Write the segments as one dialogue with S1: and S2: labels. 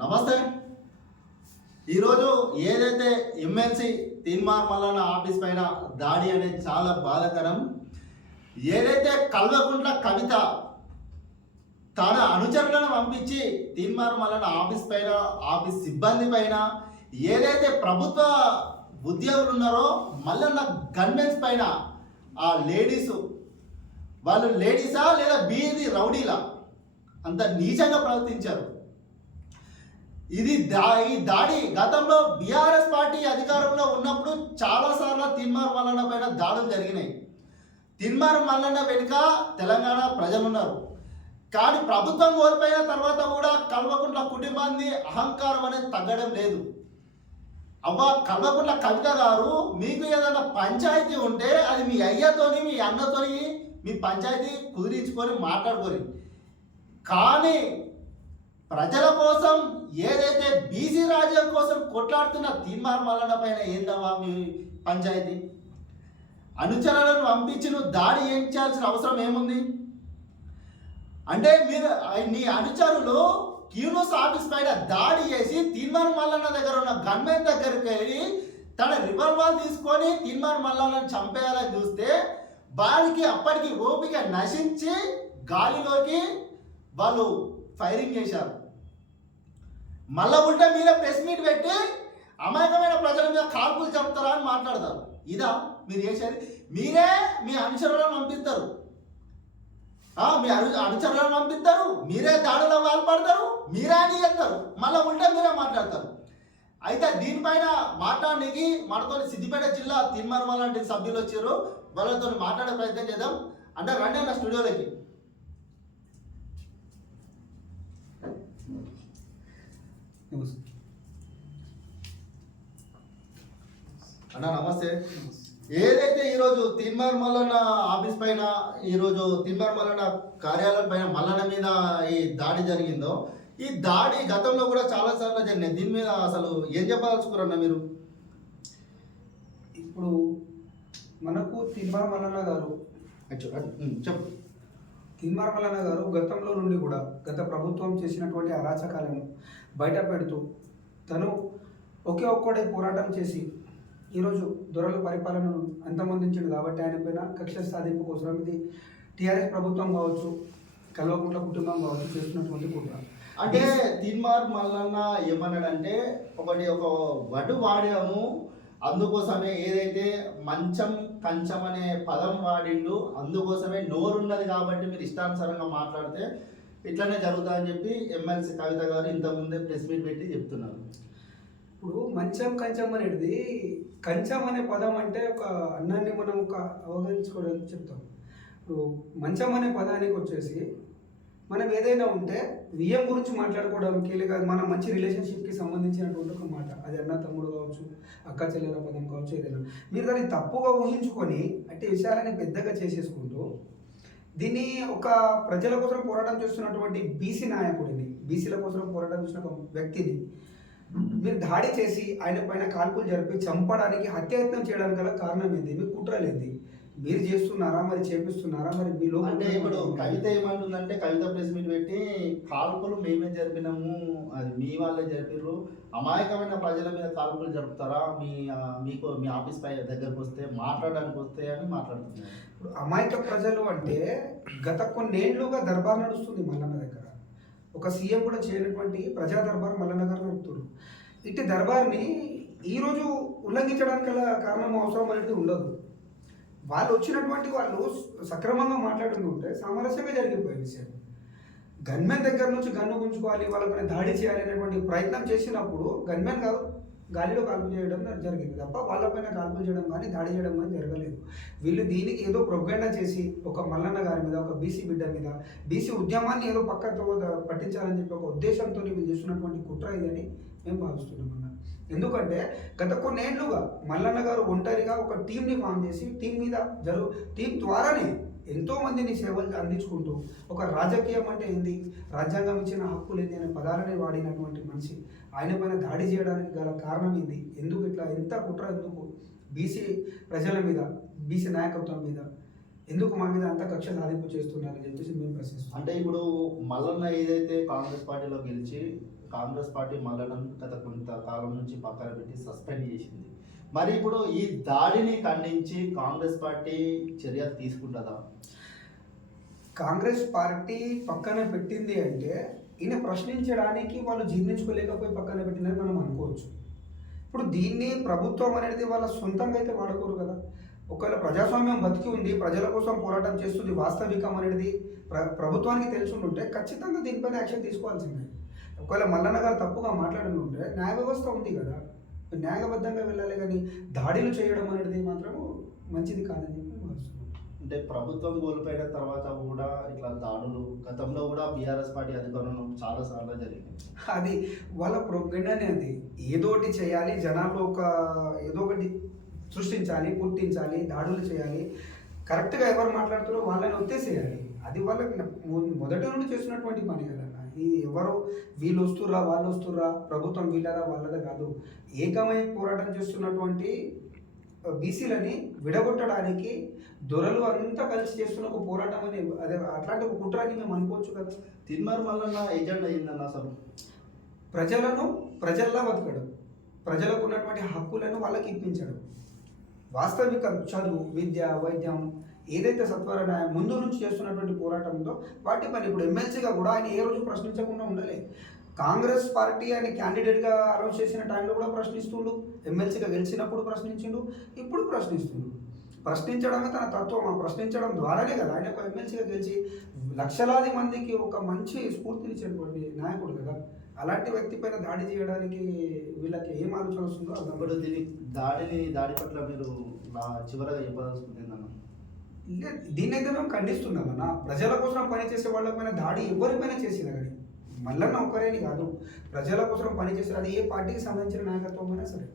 S1: నమస్తే. ఈరోజు ఏదైతే ఎమ్మెల్సీ తీన్మార్ మల్లన్న ఆఫీస్ పైన దాడి అనేది చాలా బాధాకరం ఏదైతే కల్వకుంట్ల కవిత తన అనుచరులను పంపించి తీన్మార్ మల్లన్న ఆఫీస్ పైన ఆఫీస్ సిబ్బంది పైన ఏదైతే ప్రభుత్వ ఉద్యోగులు ఉన్నారో మల్లన్న గన్మెన్స్ పైన ఆ లేడీస్ వాళ్ళు లేడీసా లేదా బీది రౌడీలా అంత నీచంగా ప్రవర్తించారు. ఇది దా ఈ దాడి గతంలో బీఆర్ఎస్ పార్టీ అధికారంలో ఉన్నప్పుడు చాలాసార్లు తిన్మార్ మల్లన్న పైన దాడులు జరిగినాయి. తిన్మార్ మల్లన్న వెనుక తెలంగాణ ప్రజలు ఉన్నారు కానీ ప్రభుత్వం కోల్పోయిన తర్వాత కూడా కల్వకుంట్ల కుటుంబాన్ని అహంకారం అనేది తగ్గడం లేదు. అవ్వ కల్వకుంట్ల కవిత గారు మీకు ఏదైనా పంచాయతీ ఉంటే అది మీ అయ్యతోని మీ అన్నతోని మీ పంచాయతీ కుదిరించుకొని మాట్లాడుకొని. కానీ ప్రజల కోసం ఏదైతే బీసీ రాజ్యం కోసం కొట్లాడుతున్న తీర్మార్ మల్లన్న పైన ఏందమ్మా మీ పంచాయతీ? అనుచరులను పంపించి నువ్వు దాడి చేయించాల్సిన అవసరం ఏముంది? అంటే మీరు నీ అనుచరులు క్యూనోస్ ఆఫీస్ పైన దాడి చేసి తీన్మార్ మల్లన్న దగ్గర ఉన్న గన్మెన్ దగ్గరికి వెళ్ళి తన రివాల్వర్ తీసుకొని తీన్మార్ మల్లన్నను చంపేయాలని చూస్తే వారికి అప్పటికి ఓపిక నశించి గాలిలోకి వాళ్ళు ఫైరింగ్ చేశారు. మళ్ళా ఉంటే మీరే ప్రెస్ మీట్ పెట్టి అమాయకమైన ప్రజల మీద కాల్పులు చెప్తారా అని మాట్లాడతారు. ఇదా మీరు చేసేది. మీరే మీ అనుచరులను పంపిస్తారు. మీ అను అనుచరులను పంపిస్తారు. మీరే దాడిలో పాల్పడతారు మీరే అని చెప్తారు. మళ్ళీ ఉంటే మీరే మాట్లాడతారు. అయితే దీనిపైన మాట్లాడడానికి మనతో సిద్దిపేట జిల్లా తిన్మర్మ లాంటి సభ్యులు వచ్చారు. వాళ్ళతో మాట్లాడే ప్రయత్నం చేద్దాం. అంటే రండి నా స్టూడియోలోకి. అన్న నమస్తే. ఏదైతే ఈరోజు తిన్మార్ మల్లన్న ఆఫీస్ పైన ఈరోజు తిన్మార్ మల్లన్న కార్యాలయం పైన మల్లన్న మీద ఈ దాడి జరిగిందో ఈ దాడి గతంలో కూడా చాలా సార్లు జరిగినాయి దీని మీద అసలు ఏం చెప్పదలుచుకురన్న మీరు?
S2: ఇప్పుడు మనకు తిమ్మర మల్లన్న గారు
S1: చెప్పు.
S2: తిమ్మర మల్లన్న గారు గతంలో నుండి కూడా గత ప్రభుత్వం చేసినటువంటి అరాచకాలను బయట పెడుతూ తను ఒకే ఒక్కడే పోరాటం చేసి ఈరోజు దొరల పరిపాలనను అంతమొందించాడు కాబట్టి ఆయన పైన కక్ష సాధింపు కోసం ఇది టీఆర్ఎస్ ప్రభుత్వం కావచ్చు కల్వకుంట్ల కుటుంబం కావచ్చు చేస్తున్నటువంటి కుటుంబం
S1: అంటే తిన్మార్ మల్లన్న ఏమన్నాడంటే ఒకటి ఒక వడు వాడాము అందుకోసమే ఏదైతే మంచం కంచం అనే పదం వాడిండు అందుకోసమే నోరున్నది కాబట్టి మీరు ఇష్టానుసారంగా మాట్లాడితే ఇట్లనే అని చెప్పి ఎమ్మెల్సీ కవిత గారు ఇంతకుముందే ప్రెస్ మీట్ పెట్టి చెప్తున్నారు.
S2: ఇప్పుడు మంచం కంచం అనేది కంచం అనే పదం అంటే ఒక అన్నాన్ని మనం ఒక అవగణించుకోవడానికి చెప్తాం. ఇప్పుడు మంచం అనే పదానికి వచ్చేసి మనం ఏదైనా ఉంటే వియ్యం గురించి మాట్లాడుకోవడానికి లేదా మన మంచి రిలేషన్షిప్కి సంబంధించినటువంటి ఒక మాట. అది అన్న తమ్ముడు కావచ్చు అక్క చెల్లెల పదం కావచ్చు ఏదైనా. మీరు దాన్ని తప్పుగా ఊహించుకొని అంటే విషయాలని పెద్దగా చేసేసుకుంటూ దీన్ని ఒక ప్రజల కోసం పోరాటం చేస్తున్నటువంటి బీసీ నాయకుడిని బీసీల కోసం పోరాటం చేసిన ఒక వ్యక్తిని మీరు దాడి చేసి ఆయన పైన కాల్పులు జరిపి చంపడానికి హత్యాయత్నం చేయడానికి గల కారణం ఏంది? మీకు కుట్రలేంది? మీరు చేస్తున్నారా? మరి చేపిస్తున్నారా? మరి మీ లోపల
S1: అంటే ఇప్పుడు కవిత ఏమంటుందంటే కవిత ప్రెస్ మీట్ పెట్టి కాల్పులు మేమే జరిపినాము అది మీ వాళ్ళే జరిపిర్రు. అమాయకమైన ప్రజల మీద కాల్పులు జరుపుతారా? మీ మీకు మీ ఆఫీస్ పై దగ్గరకు వస్తే మాట్లాడడానికి వస్తే అని మాట్లాడుతున్నారు.
S2: ఇప్పుడు అమాయక ప్రజలు అంటే గత కొన్నేళ్ళుగా దర్బార్ నడుస్తుంది మల్లన్న దగ్గర. ఒక సీఎం కూడా చేయనటువంటి ప్రజా దర్బార్ మల్లన్న గారు నడుపుతారు. ఇట్టి దర్బార్ని ఈరోజు ఉల్లంఘించడానికి కారణం అవసరం అనేది ఉండదు. వాళ్ళు వచ్చినటువంటి వాళ్ళు సక్రమంగా మాట్లాడుకుంటే సామరస్యమే జరిగిపోయే విషయం. గన్మెన్ దగ్గర నుంచి గన్ను గుంజుకోవాలి వాళ్ళపైన దాడి చేయాలి అనేటువంటి ప్రయత్నం చేసినప్పుడు గన్మెన్ కాదు గాలిలో కాల్పులు చేయడం జరిగింది తప్ప వాళ్ళపైన కాల్పులు చేయడం కానీ దాడి చేయడం కానీ జరగలేదు. వీళ్ళు దీనికి ఏదో ప్రొపగండా చేసి ఒక మల్లన్న గారి మీద ఒక బీసీ బిడ్డ మీద బీసీ ఉద్యమాన్ని ఏదో పక్కతో పట్టించాలని చెప్పి ఒక ఉద్దేశంతో వీళ్ళు చేస్తున్నటువంటి కుట్ర ఇదని మేము భావిస్తున్నాం అన్న. ఎందుకంటే గత కొన్నేళ్ళుగా మల్లన్న గారు ఒంటరిగా ఒక టీంని ఫామ్ చేసి టీం మీద జరుగు టీం ద్వారానే ఎంతోమందిని సేవలు అందించుకుంటూ ఒక రాజకీయం అంటే ఏంది? రాజ్యాంగం ఇచ్చిన హక్కులు ఏంది అనే పదాలని వాడినటువంటి మనిషి ఆయన పైన దాడి చేయడానికి గల కారణం ఏంది? ఎందుకు ఇట్లా? ఎంత కుట్ర ఎందుకు? బీసీ ప్రజల మీద బీసీ నాయకత్వం మీద ఎందుకు మా మీద అంత కక్ష సాధింపు చేస్తున్నారని చెప్పేసి మేము ప్రశ్నిస్తాం
S1: అంటే ఇప్పుడు మల్లన్న ఏదైతే కాంగ్రెస్ పార్టీలో గెలిచి కాంగ్రెస్ పార్టీ మల్లన్న గత కొంతకాలం నుంచి పక్కన పెట్టి సస్పెండ్ చేసింది. మరి ఇప్పుడు ఈ దాడిని ఖండించి కాంగ్రెస్ పార్టీ చర్య తీసుకుంటుందా?
S2: కాంగ్రెస్ పార్టీ పక్కన పెట్టింది అంటే ఈయన ప్రశ్నించడానికి వాళ్ళు జీర్ణించుకోలేకపోయి పక్కన పెట్టిందని మనం అనుకోవచ్చు. ఇప్పుడు దీన్ని ప్రభుత్వం అనేది వాళ్ళ సొంతంగా అయితే వాడుకోరు కదా. ఒకవేళ ప్రజాస్వామ్యం బతికి ఉంది ప్రజల కోసం పోరాటం చేస్తుంది వాస్తవికం అనేది ప్ర ప్రభుత్వానికి తెలిసి ఉంటే ఖచ్చితంగా దీనిపైన యాక్షన్ తీసుకోవాల్సిందే. ఒకవేళ మల్లన్న గారు తప్పుగా మాట్లాడి ఉంటే న్యాయ వ్యవస్థ ఉంది కదా. న్యాయబద్ధంగా వెళ్ళాలి కానీ దాడులు చేయడం అనేది మాత్రం మంచిది కాదని
S1: అంటే ప్రభుత్వం కోల్పోయిన తర్వాత కూడా ఇట్లా దాడులు గతంలో కూడా బీఆర్ఎస్ పార్టీ అధికారంలో చాలా సార్లు జరిగింది.
S2: అది వాళ్ళ ప్రోగ్రెండానే అది. ఏదోటి చేయాలి జనాల్లో ఒక ఏదో ఒకటి సృష్టించాలి పుట్టించాలి దాడులు చేయాలి. కరెక్ట్గా ఎవరు మాట్లాడుతారో వాళ్ళని ఒత్తేసేయాలి. అది వాళ్ళకి మొదటి నుండి చేస్తున్నటువంటి పని ఈ ఎవరు? వీళ్ళు వస్తుర్రా వాళ్ళు వస్తుర్రా? ప్రభుత్వం వీళ్ళరా వాళ్ళదా కాదు. ఏకమై పోరాటం చేస్తున్నటువంటి బీసీలని విడగొట్టడానికి దొరలు అంతా కలిసి చేస్తున్న ఒక పోరాటం అని అదే అట్లాంటి ఒక కుట్ర అని మేము అనుకోవచ్చు కదా.
S1: తిన్మార్ మల్లన్న ఏజెండా అయిందన్న అసలు.
S2: ప్రజలను ప్రజల్లా బతకడం. ప్రజలకు ఉన్నటువంటి హక్కులను వాళ్ళకి ఇప్పించడం. వాస్తవిక చదువు విద్య వైద్యం ఏదైతే సత్వర న్యాయం ముందు నుంచి చేస్తున్నటువంటి పోరాటం ఉందో వాటి మరి ఇప్పుడు ఎమ్మెల్సీగా కూడా ఆయన ఏ రోజు ప్రశ్నించకుండా ఉండాలి. కాంగ్రెస్ పార్టీ ఆయన క్యాండిడేట్గా అనౌన్స్ చేసిన టైంలో కూడా ప్రశ్నిస్తుండు. ఎమ్మెల్సీగా గెలిచినప్పుడు ప్రశ్నించిండు. ఇప్పుడు ప్రశ్నిస్తుండు. ప్రశ్నించడమే తన తత్వం. ప్రశ్నించడం ద్వారానే కదా ఆయన ఒక ఎమ్మెల్సీగా గెలిచి లక్షలాది మందికి ఒక మంచి స్ఫూర్తినిచ్చినటువంటి నాయకుడు కదా. అలాంటి వ్యక్తి పైన దాడి చేయడానికి వీళ్ళకి ఏం ఆలోచన వస్తుందో అర్థం
S1: దీని దాడిని దాడి పట్ల మీరు నా చివరగా చెప్పదలుచుకుంది
S2: దీన్నైతే మేము ఖండిస్తున్నామన్న ప్రజల కోసం పనిచేసే వాళ్ళపైన దాడి ఎవరిపైన చేసినా కానీ మళ్ళీ నౌకరేని కాదు ప్రజల కోసం పనిచేసే అది ఏ పార్టీకి సంబంధించిన నాయకత్వం అయినా సరే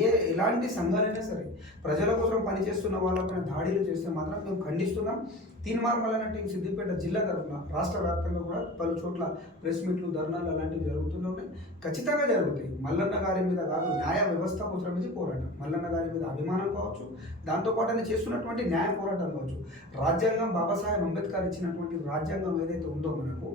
S2: ఏ ఎలాంటి సంఘాలైనా సరే ప్రజల కోసం పనిచేస్తున్న వాళ్ళపైన దాడులు చేస్తే మాత్రం మేము ఖండిస్తున్నాం. తీన్మార్ మల్లన్న టీం సిద్దిపేట జిల్లా తరఫున రాష్ట్ర వ్యాప్తంగా కూడా పలు చోట్ల ప్రెస్ మీట్లు ధర్నాలు అలాంటివి జరుగుతూనే ఉన్నాయి. ఖచ్చితంగా జరుగుతాయి. మల్లన్న గారి మీద కాదు న్యాయ వ్యవస్థ కోసం పోరాటం. మల్లన్న గారి మీద అభిమానం కావచ్చు దాంతోపాటు ఆయన చేస్తున్నటువంటి న్యాయ పోరాటం కావచ్చు. రాజ్యాంగం బాబాసాహెబ్ అంబేద్కర్ ఇచ్చినటువంటి రాజ్యాంగం ఏదైతే ఉందో మనకు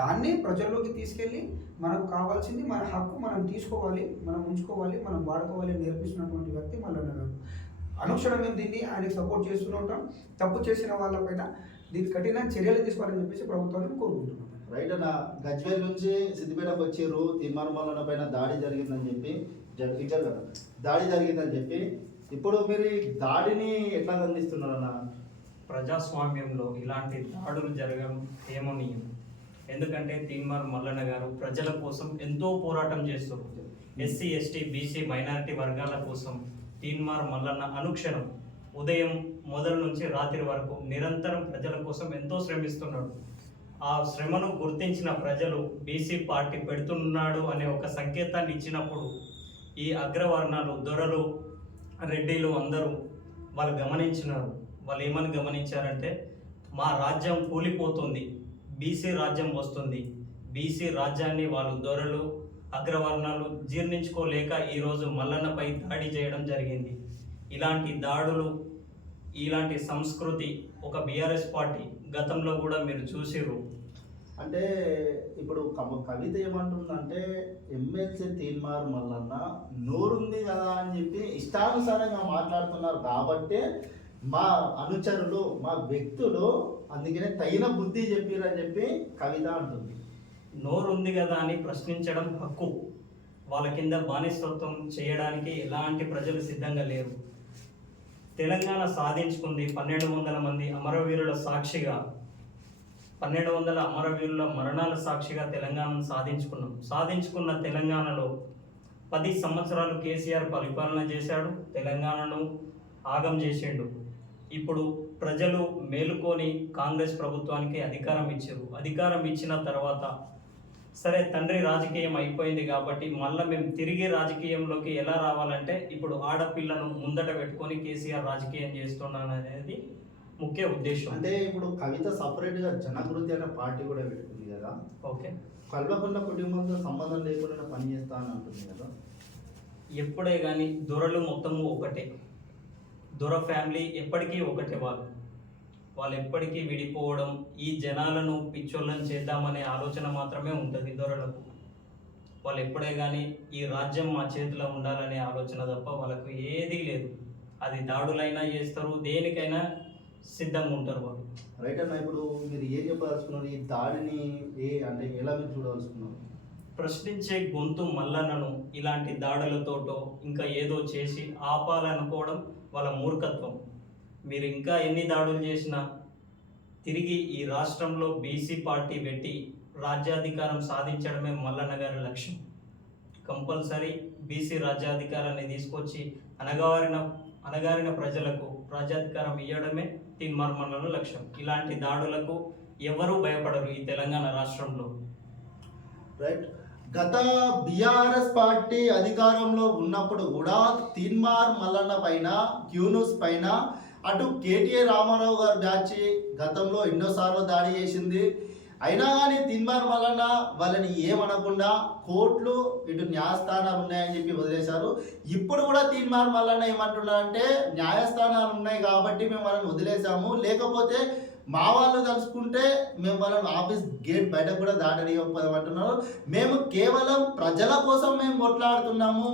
S2: దాన్ని ప్రజల్లోకి తీసుకెళ్ళి మనకు కావాల్సింది మన హక్కు మనం తీసుకోవాలి మనం ఉంచుకోవాలి మనం వాడుకోవాలి నేర్పిస్తున్నటువంటి వ్యక్తి మల్లన్న గారు. అనుక్షణం మేము దీన్ని ఆయనకి సపోర్ట్ చేస్తూనే ఉంటాం. తప్పు చేసిన వాళ్ళపైన దీనికి కఠిన చర్యలు తీసుకోవాలని చెప్పేసి ప్రభుత్వాన్ని కోరుకుంటున్నాం.
S1: రైట్ అన్న గజ్వేల్ నుంచి సిద్దిపేటకు వచ్చారు. తిన్మార్ మల్లన్న పైన దాడి జరిగిందని చెప్పి జరిగించారు కదా. దాడి జరిగిందని చెప్పి ఇప్పుడు మీరు ఈ దాడిని ఎట్లా అందిస్తున్నారన్న
S3: ప్రజాస్వామ్యంలో ఇలాంటి దాడులు జరగడం ఏమనీయం. ఎందుకంటే తీన్మార్ మల్లన్న గారు ప్రజల కోసం ఎంతో పోరాటం చేస్తారు ఎస్సీ ఎస్టీ బీసీ మైనారిటీ వర్గాల కోసం తీన్మార్ మల్లన్న అనుక్షణం. ఉదయం మొదలు నుంచి రాత్రి వరకు నిరంతరం ప్రజల కోసం ఎంతో శ్రమిస్తున్నాడు. ఆ శ్రమను గుర్తించిన ప్రజలు బీసీ పార్టీ పెడుతున్నాడు అనే ఒక సంకేతాన్ని ఇచ్చినప్పుడు ఈ అగ్రవర్ణాలు దొరలు రెడ్డిలు అందరూ వాళ్ళు గమనించినారు. వాళ్ళు ఏమని గమనించారంటే మా రాజ్యం కూలిపోతుంది బీసీ రాజ్యం వస్తుంది. బీసీ రాజ్యాన్ని వాళ్ళు దొరలు అగ్రవర్ణాలు జీర్ణించుకోలేక ఈరోజు మల్లన్నపై దాడి చేయడం జరిగింది. ఇలాంటి దాడులు ఇలాంటి సంస్కృతి ఒక బీఆర్ఎస్ పార్టీ గతంలో కూడా మీరు చూసిర్రు.
S1: అంటే ఇప్పుడు కవిత ఏమంటుందంటే ఎమ్మెల్సీ తీన్మార్ మల్లన్న నోరుంది కదా అని చెప్పి ఇష్టానుసారంగా మాట్లాడుతున్నారు కాబట్టే మా అనుచరులు మా వ్యక్తులు అందుకనే తగిన బుద్ధి చెప్పిరని చెప్పి కవిత అంటుంది.
S3: నోరు ఉంది కదా అని ప్రశ్నించడం హక్కు. వాళ్ళ కింద బానిసత్వం చేయడానికి ఎలాంటి ప్రజలు సిద్ధంగా లేరు. తెలంగాణ సాధించుకుంది పన్నెండు వందల మంది అమరవీరుల సాక్షిగా పన్నెండు వందల అమరవీరుల మరణాల సాక్షిగా తెలంగాణను సాధించుకున్నాం. సాధించుకున్న తెలంగాణలో పది సంవత్సరాలు కేసీఆర్ పరిపాలన చేశాడు తెలంగాణను ఆగం చేసిండు. ఇప్పుడు ప్రజలు మేలుకొని కాంగ్రెస్ ప్రభుత్వానికి అధికారం ఇచ్చారు. అధికారం ఇచ్చిన తర్వాత సరే తండ్రి రాజకీయం అయిపోయింది కాబట్టి మళ్ళీ మేము తిరిగి రాజకీయంలోకి ఎలా రావాలంటే ఇప్పుడు ఆడపిల్లను ముందట పెట్టుకొని కేసీఆర్ రాజకీయం చేస్తున్నాను అనేది ముఖ్య ఉద్దేశం.
S1: అంటే ఇప్పుడు కవిత సపరేట్గా జనగృతి అనే పార్టీ కూడా పెట్టుకుంది కదా.
S3: ఓకే.
S1: కల్వకున్న కుటుంబంతో సంబంధం లేకుండా పని చేస్తా అని అంటుంది కదా.
S3: ఎప్పుడే కానీ దొరలు మొత్తము ఒకటే. దొర ఫ్యామిలీ ఎప్పటికీ ఒకటే వాళ్ళు. వాళ్ళు ఎప్పటికీ విడిపోవడం ఈ జనాలను పిచ్చోళ్ళని చేద్దామనే ఆలోచన మాత్రమే ఉంటుంది దొరలకు. వాళ్ళు ఎప్పుడే కానీ ఈ రాజ్యం మా చేతిలో ఉండాలనే ఆలోచన తప్ప వాళ్ళకు ఏదీ లేదు. అది దాడులైనా చేస్తారు దేనికైనా సిద్ధంగా ఉంటారు వాళ్ళు.
S1: రైట్ అన్న ఇప్పుడు మీరు ఏం చెప్పదలుచుకున్నారు? ఈ దాడిని ఏ అంటే ఎలా మీరు చూడదలుచుకున్నారు?
S3: ప్రశ్నించే గొంతు మల్లన్నను ఇలాంటి దాడులతోటో ఇంకా ఏదో చేసి ఆపాలనుకోవడం వాళ్ళ మూర్ఖత్వం. మీరు ఇంకా ఎన్ని దాడులు చేసినా తిరిగి ఈ రాష్ట్రంలో బీసీ పార్టీ పెట్టి రాజ్యాధికారం సాధించడమే మల్లన్న గారి లక్ష్యం. కంపల్సరీ బీసీ రాజ్యాధికారాన్ని తీసుకొచ్చి అనగారిన అనగారిన ప్రజలకు రాజ్యాధికారం ఇవ్వడమే తీన్మార్ లక్ష్యం. ఇలాంటి దాడులకు ఎవరూ భయపడరు ఈ తెలంగాణ రాష్ట్రంలో.
S1: రైట్. గత బీఆర్ఎస్ పార్టీ అధికారంలో ఉన్నప్పుడు కూడా తీన్మార్ మల్లన్న పైన క్యూనూస్ పైన అటు కేటీఆర్ రామారావు గారు బ్యాచ్ గతంలో ఎన్నోసార్లు దాడి చేసింది. అయినా కానీ తిన్మార్ వలన వాళ్ళని ఏమనకుండా కోర్టులు ఇటు న్యాయస్థానాలు ఉన్నాయని చెప్పి వదిలేశారు. ఇప్పుడు కూడా తీన్మార్ వలన ఏమంటున్నారంటే న్యాయస్థానాలు ఉన్నాయి కాబట్టి మేము వాళ్ళని వదిలేసాము లేకపోతే మా వాళ్ళు తలుచుకుంటే మేము వాళ్ళని ఆఫీస్ గేట్ బయట కూడా దాటనివ్వకపోదామంటున్నారు మేము కేవలం ప్రజల కోసం మేము కొట్లాడుతున్నాము.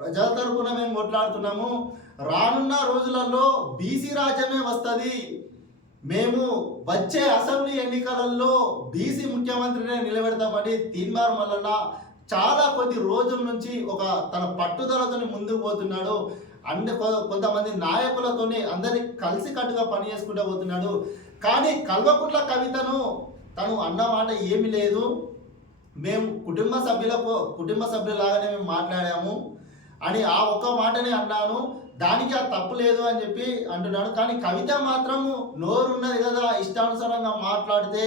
S1: ప్రజల తరపున మేము కొట్లాడుతున్నాము. రానున్న రోజులలో బీసీ రాజ్యమే వస్తుంది. మేము వచ్చే అసెంబ్లీ ఎన్నికలలో బీసీ ముఖ్యమంత్రినే నిలబెడతామని తీన్మార్ మల్లన్న చాలా కొద్ది రోజుల నుంచి ఒక తన పట్టుదలతో ముందుకు పోతున్నాడు. అండ్ కొ- కొంతమంది నాయకులతోని అందరి కలిసి కట్టుగా పని చేసుకుంటూ పోతున్నాడు. కానీ కల్వకుంట్ల కవితను తను అన్నమాట ఏమి ఏమీ లేదు. మేము కుటుంబ సభ్యులకు కుటుంబ సభ్యులాగానే మేము మాట్లాడాము. అని ఆ ఒక్క మాటనే అన్నాను. దానికి ఆ తప్పు లేదు అని చెప్పి అంటున్నాడు. కానీ కవిత మాత్రము నోరున్నది కదా ఇష్టానుసారంగా మాట్లాడితే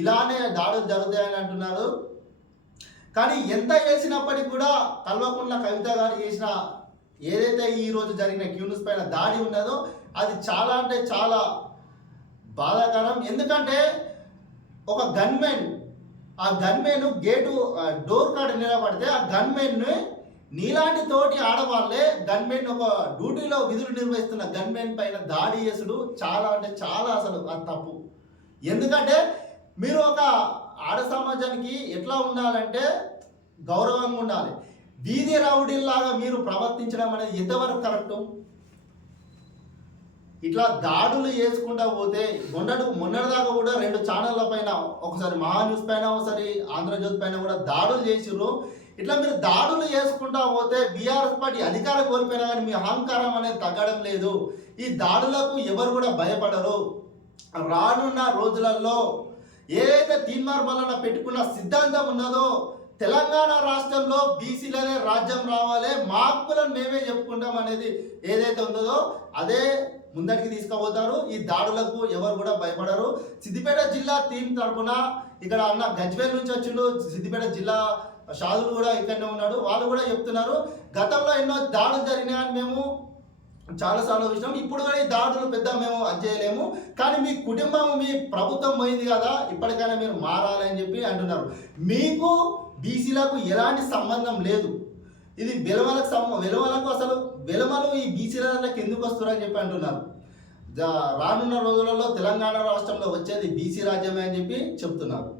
S1: ఇలానే దాడులు జరుగుతాయని అంటున్నారు కానీ ఎంత చేసినప్పటికీ కూడా కల్వకుంట్ల కవిత గారు చేసిన ఏదైతే ఈ రోజు జరిగిన క్యూనిస్ పైన దాడి ఉన్నదో అది చాలా అంటే చాలా బాధాకరం. ఎందుకంటే ఒక గన్మెన్ ఆ గన్మెన్ గేటు డోర్ కాడ నిలబడితే ఆ గన్మెన్ నీలాంటి తోటి ఆడవాళ్ళే గన్మెన్ ఒక డ్యూటీలో విధులు నిర్వహిస్తున్న గన్మెన్ పైన దాడి చేసుడు చాలా అంటే చాలా అసలు అది తప్పు. ఎందుకంటే మీరు ఒక ఆడ సమాజానికి ఎట్లా ఉండాలంటే గౌరవంగా ఉండాలి. వీధి రౌడీల్లాగా మీరు ప్రవర్తించడం అనేది ఎంతవరకు కరెక్టు? ఇట్లా దాడులు చేసుకుంటా పోతే మొన్నటి మొన్నటిదాకా కూడా రెండు ఛానళ్ళ పైన ఒకసారి మహా న్యూస్ పైన ఒకసారి ఆంధ్రజ్యోతి పైన కూడా దాడులు చేసిర్రు. ఇట్లా మీరు దాడులు చేసుకుంటా పోతే బీఆర్ఎస్ పార్టీ అధికారం కోల్పోయినా కానీ మీ అహంకారం అనేది తగ్గడం లేదు. ఈ దాడులకు ఎవరు కూడా భయపడరు. రానున్న రోజులలో ఏదైతే తీన్మార్ వలన పెట్టుకున్న సిద్ధాంతం ఉన్నదో తెలంగాణ రాష్ట్రంలో బీసీలనే రాజ్యం రావాలి మా హక్కులను మేమే చెప్పుకుంటాం అనేది ఏదైతే ఉందో అదే ముందడికి తీసుకుపోతారు. ఈ దాడులకు ఎవరు కూడా భయపడరు. సిద్దిపేట జిల్లా టీం తరపున ఇక్కడ అన్న గజ్వేల్ నుంచి వచ్చిండు. సిద్దిపేట జిల్లా షాదులు కూడా ఇక్కడనే ఉన్నాడు. వాళ్ళు కూడా చెప్తున్నారు గతంలో ఎన్నో దాడులు జరిగినాయని మేము చాలాసార్లు చూసినాం. ఇప్పుడు కూడా ఈ దాడులు పెద్ద మేము చేయలేము. కానీ మీ కుటుంబం మీ ప్రభుత్వం పోయింది కదా ఇప్పటికైనా మీరు మారాలి అని చెప్పి అంటున్నారు. మీకు బీసీలకు ఎలాంటి సంబంధం లేదు. ఇది వెలమలకు సంబంధం వెలమలకు అసలు వెలమలు ఈ బీసీలకు ఎందుకు వస్తున్నారని చెప్పి అంటున్నారు. రానున్న రోజులలో తెలంగాణ రాష్ట్రంలో వచ్చేది బీసీ రాజ్యమే అని చెప్పి చెప్తున్నారు.